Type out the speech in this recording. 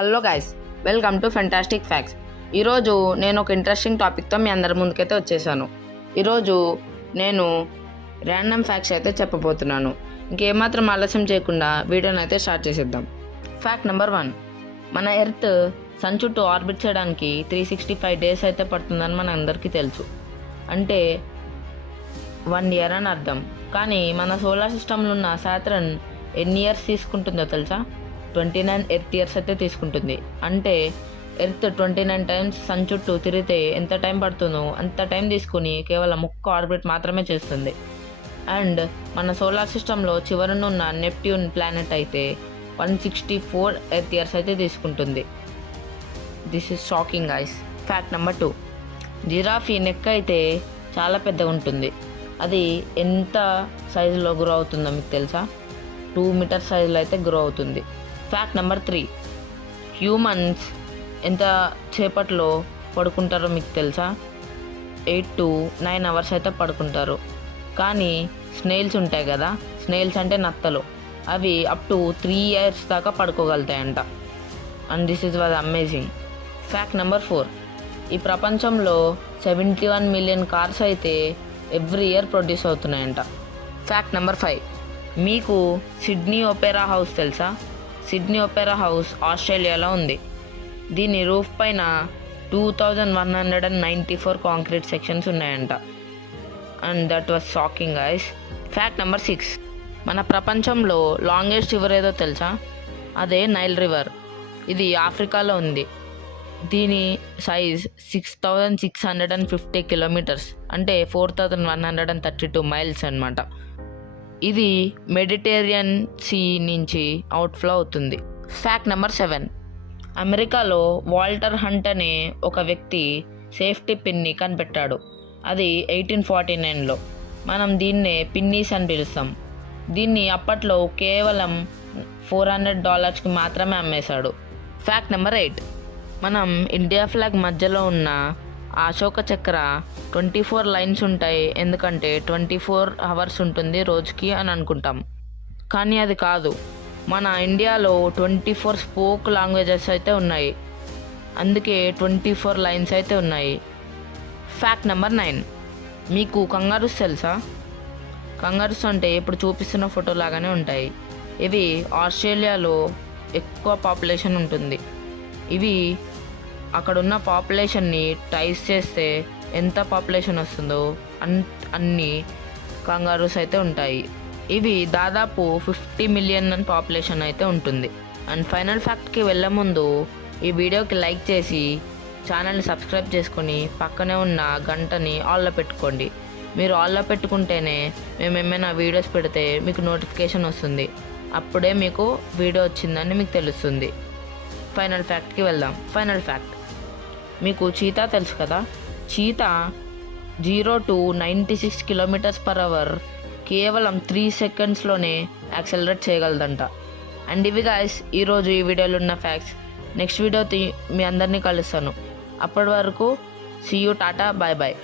Hello guys, welcome to fantastic facts. ఈరోజు నేను ఒక ఇంట్రెస్టింగ్ టాపిక్తో మీ అందరి ముందుకైతే వచ్చేసాను. ఈరోజు నేను ర్యాండమ్ ఫ్యాక్ట్స్ అయితే చెప్పబోతున్నాను. ఇంకేమాత్రం ఆలస్యం చేయకుండా వీడియోని అయితే స్టార్ట్ చేసేద్దాం. ఫ్యాక్ట్ నెంబర్ 1, మన ఎర్త్ సన్ చుట్టూ ఆర్బిట్ చేయడానికి 365 డేస్ అయితే పడుతుందని మన అందరికీ తెలుసు. అంటే 1 ఇయర్ అని అర్థం. కానీ మన సోలార్ సిస్టంలో ఉన్న సాటర్న్ ఎన్ని ఇయర్స్ తీసుకుంటుందో తెలుసా? 29 ఎర్త్ ఇయర్స్ అయితే తీసుకుంటుంది. అంటే ఎర్త్ 29 టైమ్స్ సన్ చుట్టూ తిరిగితే ఎంత టైం పడుతుందో అంత టైం తీసుకుని కేవలం ఒక్క ఆర్బిట్ మాత్రమే చేస్తుంది. అండ్ మన సోలార్ సిస్టంలో చివరనున్న నెప్ట్యూన్ ప్లానెట్ అయితే 164 ఎర్త్ ఇయర్స్ అయితే తీసుకుంటుంది. This is shocking guys. Fact number 2, giraffe neck అయితే చాలా పెద్దగా ఉంటుంది. అది ఎంత సైజులో గ్రో అవుతుందో మీకు తెలుసా? 2 మీటర్ సైజులో అయితే గ్రో అవుతుంది. ఫ్యాక్ట్ నెంబర్ 3, హ్యూమన్స్ ఎంత సేపట్లో పడుకుంటారో మీకు తెలుసా? 8 to 9 అవర్స్ అయితే పడుకుంటారు. కానీ స్నేల్స్ ఉంటాయి కదా, స్నేల్స్ అంటే నత్తలు, అవి అప్ టు 3 ఇయర్స్ దాకా పడుకోగలుగుతాయంట. And this is was amazing. Fact number 4, ఈ ప్రపంచంలో 71 మిలియన్ కార్స్ అయితే ఎవ్రీ ఇయర్ ప్రొడ్యూస్ అవుతున్నాయంట. ఫ్యాక్ట్ నెంబర్ 5, మీకు సిడ్నీ ఒపెరా హౌస్ తెలుసా? సిడ్నీ ఒపెరా హౌస్ ఆస్ట్రేలియాలో ఉంది. దీని రూఫ్ పైన 2194 కాంక్రీట్ సెక్షన్స్ ఉన్నాయంట. And that was shocking guys. Fact number 6, మన ప్రపంచంలో లాంగెస్ట్ రివర్ ఏదో తెలుసా? అదే నైల్ రివర్. ఇది ఆఫ్రికాలో ఉంది. దీని సైజ్ 6650 కిలోమీటర్స్, అంటే 4132 మైల్స్ అన్నమాట. ఇది మెడిటేరియన్ సీ నుంచి అవుట్ఫ్లో అవుతుంది. ఫ్యాక్ట్ నెంబర్ 7, అమెరికాలో వాల్టర్ హంట్ అనే ఒక వ్యక్తి సేఫ్టీ పిన్ని కనిపెట్టాడు. అది 1849లో. మనం దీన్నే పిన్నీస్ అని పిలుస్తాం. దీన్ని అప్పట్లో కేవలం $400కి మాత్రమే అమ్మేశాడు. ఫ్యాక్ట్ నెంబర్ 8, మనం ఇండియా ఫ్లాగ్ మధ్యలో ఉన్న అశోక చక్ర 24 లైన్స్ ఉంటాయి, ఎందుకంటే 24 అవర్స్ ఉంటుంది రోజుకి అని అనుకుంటాం. కానీ అది కాదు. మన ఇండియాలో 24 స్పోక్ లాంగ్వేజెస్ అయితే ఉన్నాయి, అందుకే 24 లైన్స్ అయితే ఉన్నాయి. ఫ్యాక్ట్ నెంబర్ 9, మీకు కంగారూస్ తెలుసా? కంగారూస్ అంటే ఇప్పుడు చూపిస్తున్న ఫోటో లాగానే ఉంటాయి. ఇవి ఆస్ట్రేలియాలో ఎక్కువ పాపులేషన్ ఉంటుంది. ఇవి అక్కడున్న పాపులేషన్ని టైస్ చేస్తే ఎంత పాపులేషన్ వస్తుందో అన్ని కంగారూస్ అయితే ఉంటాయి. ఇవి దాదాపు 50 మిలియన్ పాపులేషన్ అయితే ఉంటుంది. అండ్ ఫైనల్ ఫ్యాక్ట్కి వెళ్ళే ముందు ఈ వీడియోకి లైక్ చేసి ఛానల్ని సబ్స్క్రైబ్ చేసుకొని పక్కనే ఉన్న గంటని ఆల్లో పెట్టుకోండి. మీరు ఆల్లో పెట్టుకుంటేనే మేము ఏమైనా వీడియోస్ పెడితే మీకు నోటిఫికేషన్ వస్తుంది. అప్పుడే మీకు వీడియో వచ్చిందని మీకు తెలుస్తుంది. ఫైనల్ ఫ్యాక్ట్కి వెళ్దాం. ఫైనల్ ఫ్యాక్ట్, మీకు చీతా తెలుసు కదా? చీతా 0 to 96 km/h కేవలం 3 సెకండ్స్లోనే యాక్సెలరేట్ చేయగలదంట. అండ్ ఇవి గాయస్ ఈరోజు ఈ వీడియోలో ఉన్న ఫ్యాక్ట్స్. నెక్స్ట్ వీడియో మీ అందరినీ కలుస్తాను. అప్పటి వరకు see you, tata, bye bye.